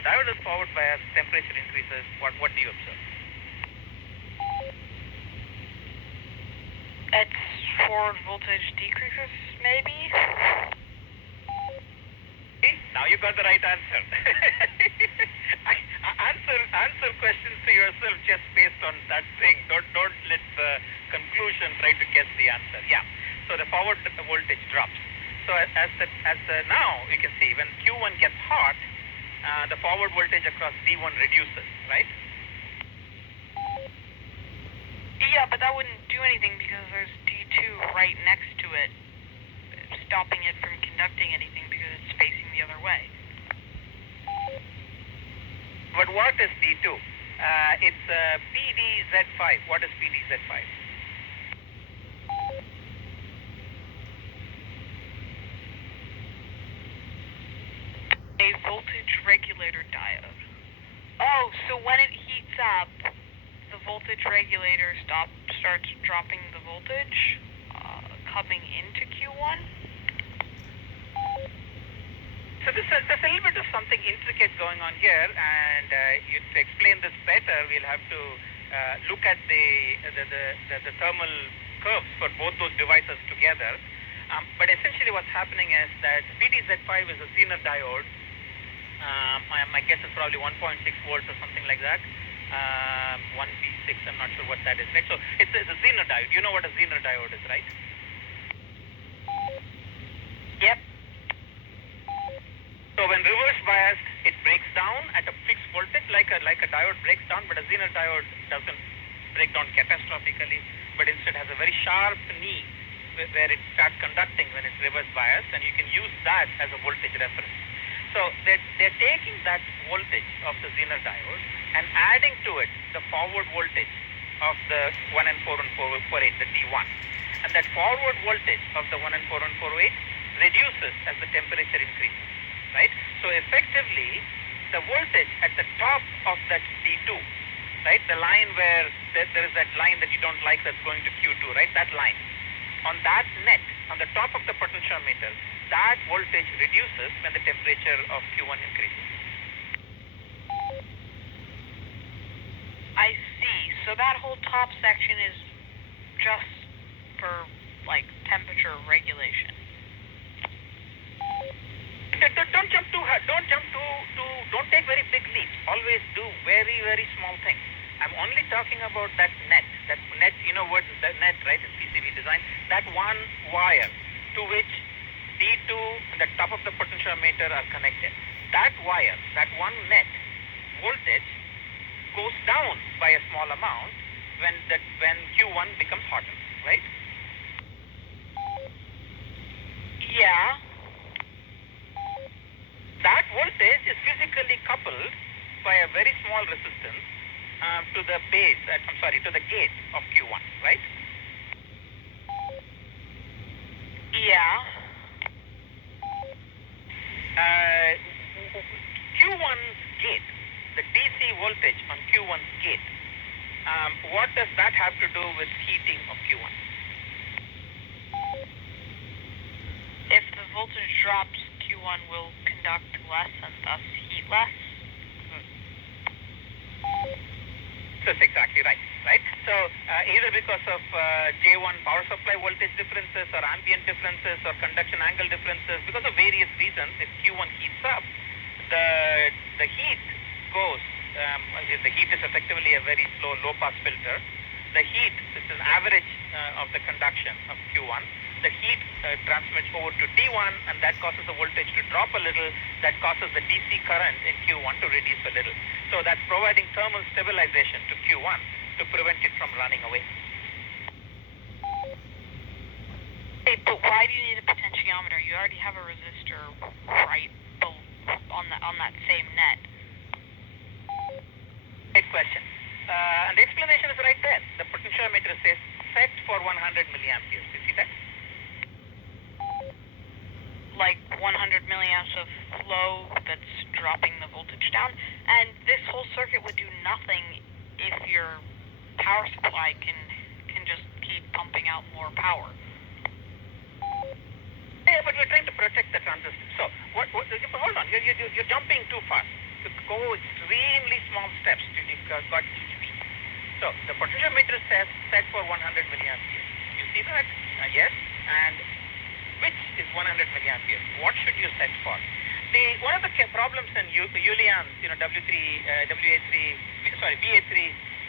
the diode is forward biased, temperature increases, what do you observe? Its forward voltage decreases, maybe? See, now you got the right answer. Answer questions to yourself just based on that thing. Don't let the conclusion try to guess the answer. Yeah. So the forward voltage drops. So now you can see when Q1 gets hot, the forward voltage across D1 reduces, right? Yeah, but that wouldn't do anything because there's D2 right next to it, stopping it from conducting anything because it's facing the other way. But what is D2? It's PDZ5. What is PDZ5? A voltage regulator diode. Oh, so when it heats up, the voltage regulator starts dropping the voltage coming into Q1? So there's a little bit of something intricate going on here, and to explain this better, we'll have to look at the thermal curves for both those devices together. But essentially what's happening is that PDZ5 is a Zener diode. My guess is probably 1.6 volts or something like that. 1V6, I'm not sure what that is, right? So it's a Zener diode. You know what a Zener diode is, right? Yep. So when reverse biased, it breaks down at a fixed voltage like a diode breaks down, but a Zener diode doesn't break down catastrophically, but instead has a very sharp knee where it starts conducting when it's reverse biased, and you can use that as a voltage reference. So they're taking that voltage of the Zener diode and adding to it the forward voltage of the 1N4148, the D1. And that forward voltage of the 1N4148 reduces as the temperature increases, right? So effectively, the voltage at the top of that D2, right? The line where there is that line that you don't like that's going to Q2, right? That line. On that net, on the top of the potentiometer, that voltage reduces when the temperature of Q1 increases. I see. So that whole top section is just for, like, temperature regulation. Don't jump too hard. Don't take very big leaps. Always do very, very small things. I'm only talking about that net. That net, you know what the net, right, in PCB design? That one wire to which D2 and the top of the potentiometer are connected. That wire, that one net voltage goes down by a small amount when Q1 becomes hotter, right? Yeah. That voltage is physically coupled by a very small resistance to the base, to the gate of Q1, right? Yeah. Q1's gate, the DC voltage on Q1's gate, what does that have to do with heating of Q1? If the voltage drops, Q1 will conduct less and thus heat less. That's exactly right, right? So either because of J1 power supply voltage differences or ambient differences or conduction angle differences, because of various reasons, if Q1 heats up, the heat goes, the heat is effectively a very slow low-pass filter. The heat, this is average of the conduction of Q1, the heat transmits over to D1, and that causes the voltage to drop a little. That causes the DC current in Q1 to reduce a little. So that's providing thermal stabilization to Q1 to prevent it from running away. Hey, but why do you need a potentiometer? You already have a resistor right on that same net. Great question. And the explanation is right there. The potentiometer says set for 100 milliamperes. You see that? Like 100 milliamps of flow that's dropping the voltage down. And this whole circuit would do nothing if your power supply can just keep pumping out more power. Yeah, but we're trying to protect the transistor. So, hold on, you're jumping too fast. go extremely small steps till you've got each V. So the potentiometer says set for 100 milliamperes. You see that? Yes. And which is 100 milliamperes? What should you set for? One of the problems in Julian's, VA3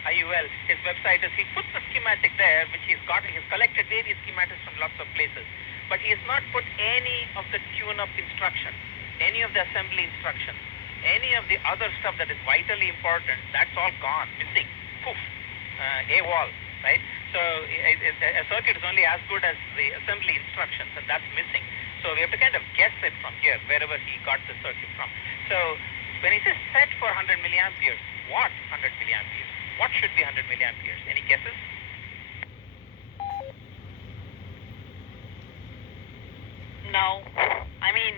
IUL, his website is he puts the schematic there, which he's collected various schematics from lots of places, but he has not put any of the tune-up instructions, any of the assembly instructions, any of the other stuff that is vitally important. That's all gone, missing, poof, AWOL, right? So a circuit is only as good as the assembly instructions, and that's missing. So we have to kind of guess it from here, wherever he got the circuit from. So when he says set for 100 milliamperes, what 100 milliamperes? What should be 100 milliamperes? Any guesses? No. I mean,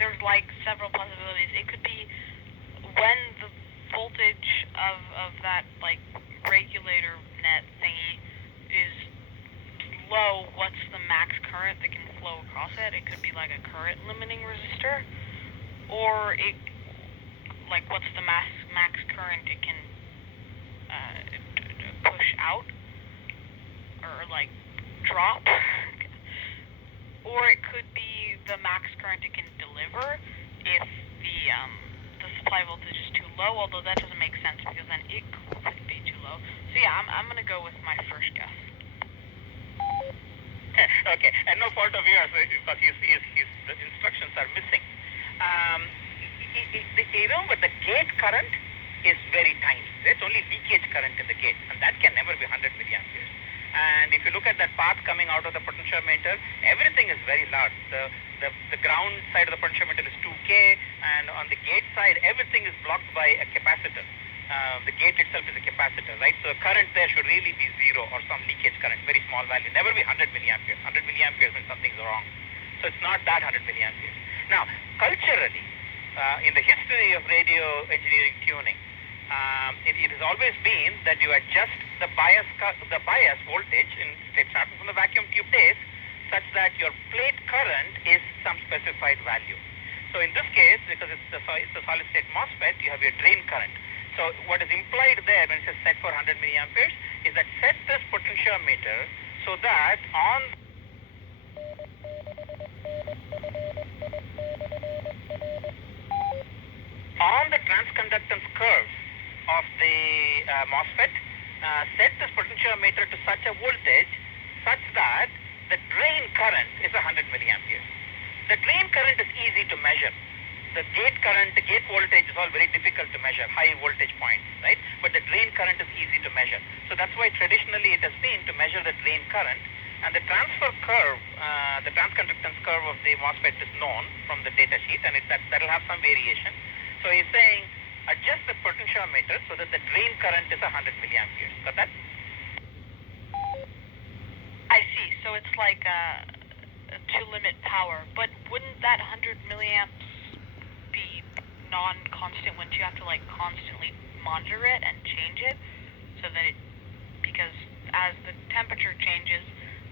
there's like several possibilities. It could be when the voltage of that like regulator net thingy is low, what's the max current that can flow across it? It could be like a current limiting resistor, or what's the max current it can push out or like drop, or it could be the max current it can deliver if the supply voltage is too low, although that doesn't make sense because then it could be too low. So yeah, I'm gonna go with my first guess. Okay, and no fault of yours because the instructions are missing. Remember, the gate current is very tiny. There's only leakage current in the gate, and that can never be 100 milliamperes. And if you look at that path coming out of the potentiometer, everything is very large. The ground side of the potentiometer is 2K, and on the gate side, everything is blocked by a capacitor. The gate itself is a capacitor, right? So current there should really be zero or some leakage current, very small value. Never be 100 milliamperes. 100 milliamperes means something's wrong. So it's not that 100 milliamperes. Now, culturally, in the history of radio engineering tuning, it has always been that you adjust the bias voltage starting from the vacuum tube days such that your plate current is some specified value. So in this case, because it's a solid state MOSFET, you have your drain current. So what is implied there when it says set for 100 milliamperes is that set this potentiometer so that on the transconductance curve of the MOSFET, set this potentiometer to such a voltage such that the drain current is 100 milliamperes. The drain current is easy to measure. The gate current, the gate voltage is all very difficult to measure, high voltage points, right? But the drain current is easy to measure. So that's why traditionally it has been to measure the drain current, and the transfer curve, the transconductance curve of the MOSFET is known from the data sheet, and that will have some variation. So he's saying adjust the potentiometer so that the drain current is 100 milliamperes. Got that? I see. So it's like to limit power, but wouldn't that 100 milliamps be non-constant? Wouldn't you have to like constantly monitor it and change it so that because as the temperature changes,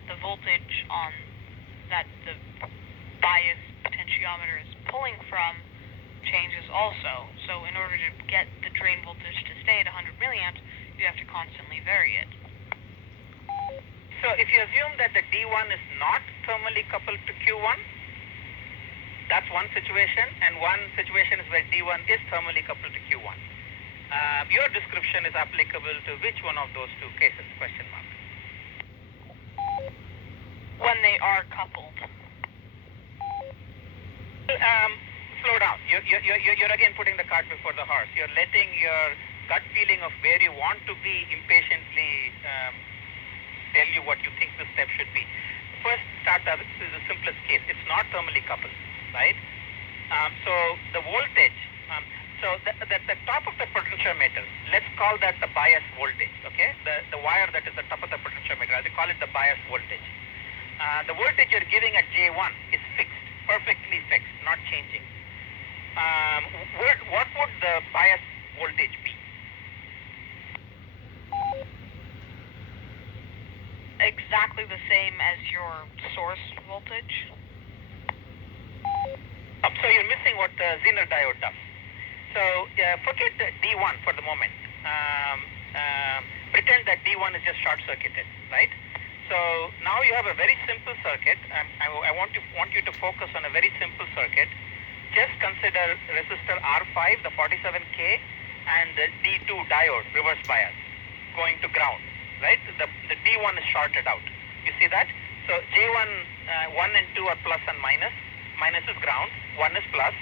the voltage on that the bias potentiometer is pulling from changes also. So in order to get the drain voltage to stay at 100 milliamps, you have to constantly vary it. So if you assume that the D1 is not thermally coupled to Q1, that's one situation, and one situation is where D1 is thermally coupled to Q1. Your description is applicable to which one of those two cases? Question mark. When they are coupled. Slow down. You're again putting the cart before the horse. You're letting your gut feeling of where you want to be impatiently tell you what you think the step should be. First, this is the simplest case. It's not thermally coupled, right? So the voltage, so the top of the potentiometer, let's call that the bias voltage, okay? The wire that is the top of the potentiometer, I'll call it the bias voltage. The voltage you're giving at J1 is fixed, perfectly fixed, not changing. What would the bias voltage be? Exactly the same as your source voltage. So you're missing what the Zener diode does. So So forget the D1 for the moment. Pretend that D1 is just short-circuited, right? So now you have a very simple circuit. I want you to focus on a very simple circuit. Just consider resistor R5, the 47K, and the D2 diode, reverse bias, going to ground, right? The D1 is shorted out. You see that? So J1, 1 and 2 are plus and minus. Minus is ground, 1 is plus.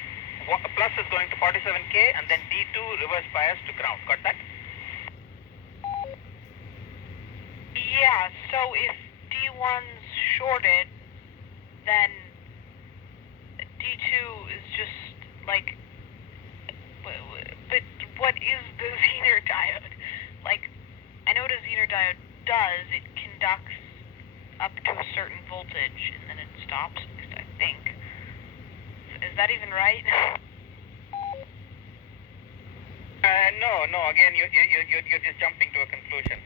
Plus is going to 47K, and then D2 reverse bias to ground. Got that? Yeah, so if D1's shorted, then D2 is just like, but what is the Zener diode? Like, I know what a Zener diode does. It conducts up to a certain voltage, and then it stops, at least I think. Is that even right? No. Again, you're just jumping to a conclusion.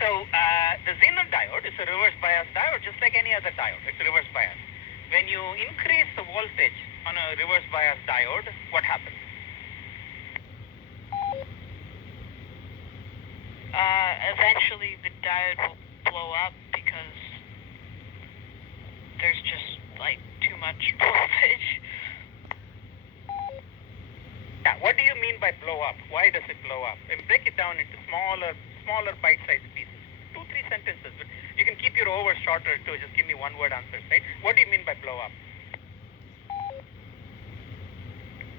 The Zener diode is a reverse bias diode, just like any other diode. It's a reverse bias. When you increase the voltage on a reverse bias diode, what happens? Eventually the diode will blow up because there's just like too much voltage. Yeah, what do you mean by blow up? Why does it blow up? And break it down into smaller bite-sized pieces. 2-3 sentences. But you can keep your over shorter too. Just give me one-word answers, right? What do you mean by blow up?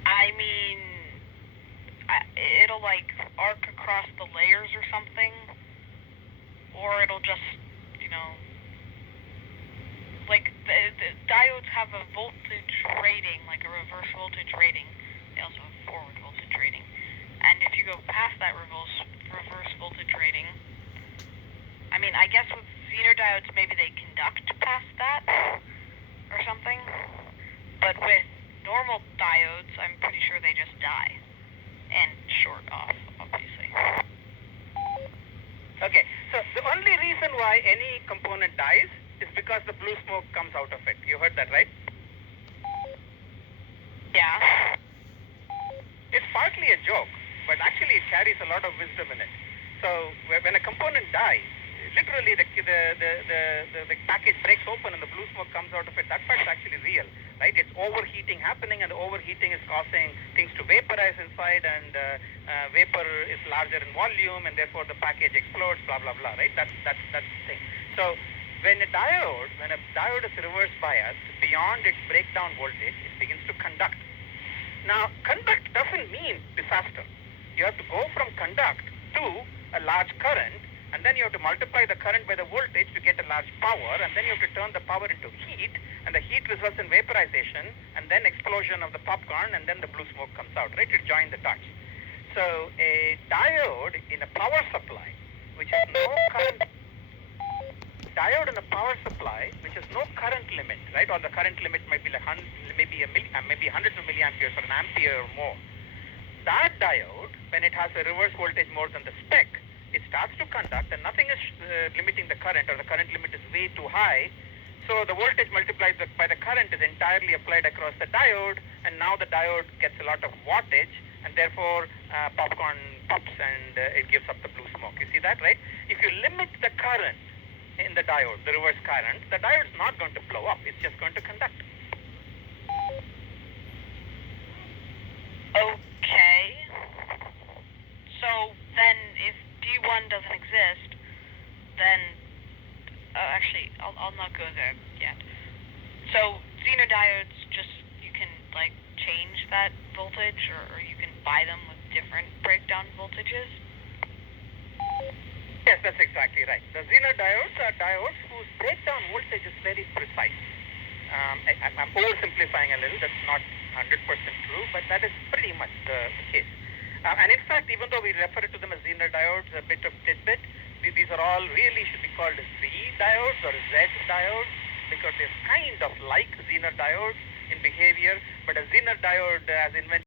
I mean, it'll like arc across the layers or something, or it'll just, like the diodes have a voltage rating, like a reverse voltage rating. They also have forward voltage rating, and if you go past that reverse voltage rating, I mean, I guess with Zener diodes maybe they conduct past that or something, but with normal diodes, I'm pretty sure they just die and short off, obviously. Okay, so the only reason why any component dies is because the blue smoke comes out of it. You heard that, right? Yeah. It's partly a joke, but actually it carries a lot of wisdom in it. So when a component dies, literally the package breaks open and the blue smoke comes out of it. That part's actually real, right? It's overheating happening, and the overheating is causing things to vaporize inside, and vapor is larger in volume, and therefore the package explodes. Blah blah blah. Right? That's the thing. So when a diode is reverse biased beyond its breakdown voltage, it begins to conduct. Now, conduct doesn't mean disaster. You have to go from conduct to a large current, and then you have to multiply the current by the voltage to get a large power, and then you have to turn the power into heat, and the heat results in vaporization, and then explosion of the popcorn, and then the blue smoke comes out, right? You join the dots. So a diode in a power supply, which has no current, which has no current limit, right? Or the current limit might be like maybe hundreds of milliamperes or an ampere or more. That diode, when it has a reverse voltage more than the spec, it starts to conduct, and nothing is limiting the current, or the current limit is way too high. So the voltage multiplied by the current is entirely applied across the diode, and now the diode gets a lot of wattage, and therefore popcorn pops, and it gives up the blue smoke. You see that, right? If you limit the current in the diode, the reverse current, the diode is not going to blow up. It's just going to conduct. Okay. So then if D1 doesn't exist, then actually I'll not go there yet. So Zener diodes, just you can like change that voltage, or you can buy them with different breakdown voltages? Yes, that's exactly right. The Zener diodes are diodes whose breakdown voltage is very precise. I'm oversimplifying a little. That's not 100% true, but that is pretty much the case. And in fact, even though we refer to them as Zener diodes, a bit of tidbit, these are all really should be called Z diodes or Z diodes, because they're kind of like Zener diodes in behavior, but a Zener diode as invented